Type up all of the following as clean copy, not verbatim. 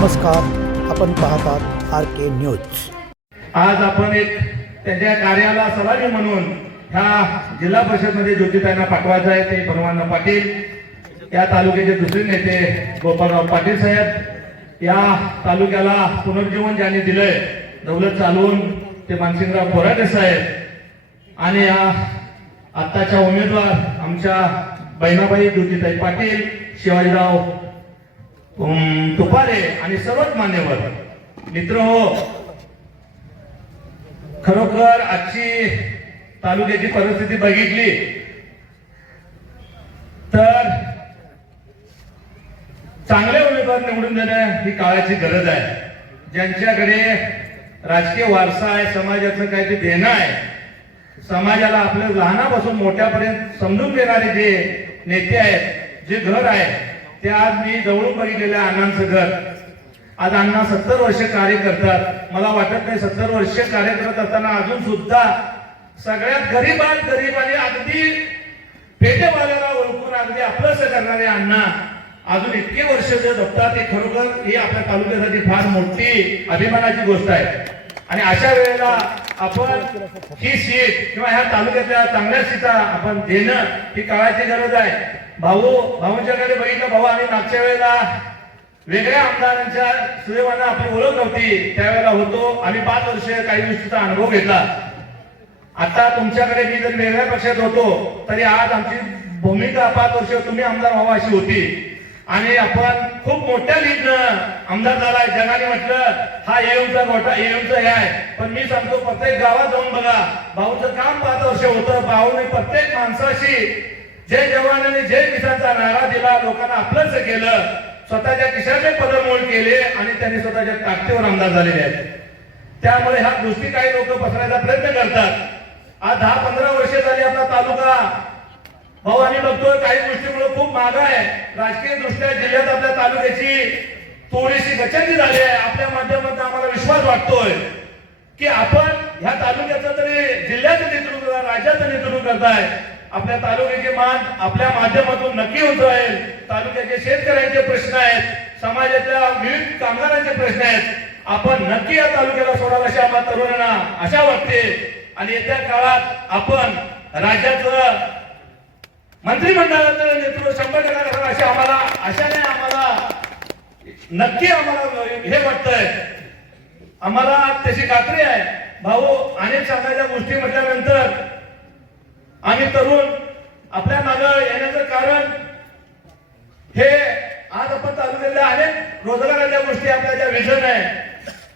नमस्कार, आपण पाहतात RK न्यूज। आज आपण एक त्यांच्या कार्याला सलामी म्हणून ह्या जिल्हा परिषदमध्ये ज्योतिताईंना पाठवायचं आहे। ते परवाना पाटील, या तालुक्याचे दुसरे नेते गोपाळराव पाटील साहेब, या तालुक्याला पुनर्जीवन ज्यांनी दिलंय दौलत चालवून ते मानसिंगराव कोराटे साहेब, आणि या आत्ताच्या उमेदवार आमच्या बहिणाबाई ज्योतिताई पाटील, शिवाजीराव तुपारे आणि सर्वच मान्यवर मित्र हो, खरोखर आजची तालुक्याची परिस्थिती बघितली तर चांगले उमेदवार निवडून देणं ही काळाची गरज आहे। ज्यांच्याकडे राजकीय वारसा आहे, समाजाचं काही ते देणं आहे, समाजाला आपल्या लहानापासून मोठ्यापर्यंत समजून देणारे जे नेते आहेत, जे घर आहे, ते आज मी जवळून बघितलेल्या अण्णांचं घर। आज अण्णा 70 वर्ष कार्य करतात। मला वाटत नाही 70 वर्ष कार्य करत असताना अजून सुद्धा सगळ्यात गरीबात गरीब आणि अगदी पेटेवाल्याला ओळखून अगदी आपलंसं करणारे अण्णा अजून इतके वर्ष जे जगतात, ते खरोखर ही आपल्या तालुक्यासाठी फार मोठी अभिमानाची गोष्ट आहे। आणि अशा वेळेला आपण ही सीट किंवा ह्या तालुक्यातल्या चांगल्या सीटा आपण देणं ही काळाची गरज आहे। भाऊंच्याकडे बघितलं, भाऊ आम्ही मागच्या वेळेला वेगळ्या आमदारांच्या सुदैवानं आपली ओळख नव्हती, त्यावेळेला होतो आम्ही 5 वर्ष काही गोष्टीचा अनुभव घेतला। आता तुमच्याकडे मी जर वेगळ्या पक्षात होतो तरी आज आमची भूमिका 5 वर्ष तुम्ही आमदार व्हावा अशी होती, आणि आपण खूप मोठ्या लीडनं आमदार झालाय। जगाने म्हटलं हा येऊनचा गोठा येऊनचा हे आहे, पण मी सांगतो प्रत्येक गावात जाऊन बघा, भाऊचं काम 5 वर्ष होतं। भाऊने प्रत्येक माणसाशी जय जवान आणि जय किसानचा नारा दिला, लोकांना आपलंच केलं, स्वतःच्या खिशाचे पदरमोड केले आणि त्यांनी स्वतःच्या ताकदीवर आमदार झालेले आहेत। त्यामुळे ह्या गोष्टी काही लोक पसरायचा प्रयत्न करतात। आज 10-15 वर्ष झाली आपला तालुका, भाऊ आम्ही बघतोय काही गोष्टीमुळे खूप माग आहे। राजकीय दृष्ट्या जिल्ह्यात आपल्या तालुक्याची थोडीशी गचंडी झाली आहे। आपल्या माध्यमातून आम्हाला विश्वास वाटतोय की आपण ह्या तालुक्याचं तरी जिल्ह्याचं नेतृत्व, राज्याचं नेतृत्व करताय। आपल्या तालुक्याची मान आपल्या माध्यमातून नक्की होत राहील। तालुक्याचे शेतकऱ्यांचे प्रश्न आहेत, समाजातल्या विविध कामगारांचे प्रश्न आहेत, आपण नक्की या तालुक्याला सोडाल अशा आम्हाला तरुणांना आशा वाटते। आणि येत्या काळात आपण राज्याचं मंत्रिमंडळाचं नेतृत्व 100% करणार अशी आम्हाला आशाने आम्हाला नक्की आम्हाला हे वाटतंय, आम्हाला त्याची खात्री आहे। भाऊ अनेक सांगायच्या गोष्टी म्हटल्यानंतर आम्ही तरुण आपल्या मागे येण्याचं कारण हे आज आपण तालुक्यातल्या अनेक रोजगाराच्या गोष्टी आपल्या ज्या विजन आहे,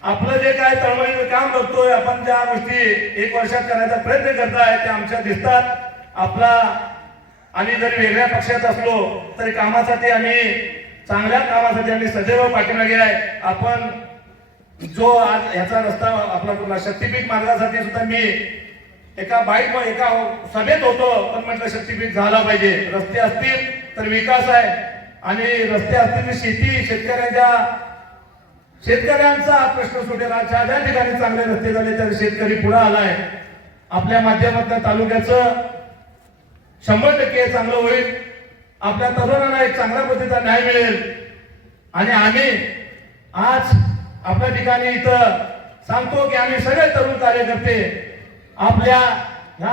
आपलं जे काय तळमळीचं काम बघतोय, आपण ज्या गोष्टी 1 वर्षात करायचा प्रयत्न करताय त्या आमच्या दिसतात। आपला आम्ही जरी वेगळ्या पक्षात असलो तरी कामासाठी आम्ही चांगल्या कामासाठी आम्ही सदैव पाठीमागे आहे। आपण जो आज ह्याचा रस्ता आपला शक्तीपीठ मार्गासाठी सुद्धा मी एका सभेत होतो, पण म्हटलं शक्तीपीठ झाला पाहिजे। रस्ते असतील तर विकास आहे, आणि रस्ते असतील तर शेती, शेतकऱ्यांचा प्रश्न सुटेल। ज्या ठिकाणी चांगले रस्ते झाले तर शेतकरी पुढे आलाय। आपल्या माध्यमातून तालुक्याचं 100% चांगलं होईल, आपल्या तरुणांना एक चांगल्या पद्धतीचा न्याय मिळेल। आणि आम्ही आज आपल्या ठिकाणी इथं सांगतो की आम्ही सगळे तरुण कार्यकर्ते आपल्या ह्या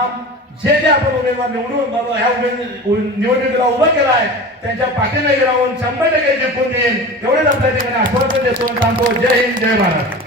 जे आपण उमेदवार निवडून ह्या निवडणुकीला उभा केलाय त्यांच्या पाठीमागे राहून 100% जिंकून देईन, एवढेच आपल्या ठिकाणी आश्वासन देतो। सांगतो जय हिंद, जय भारत।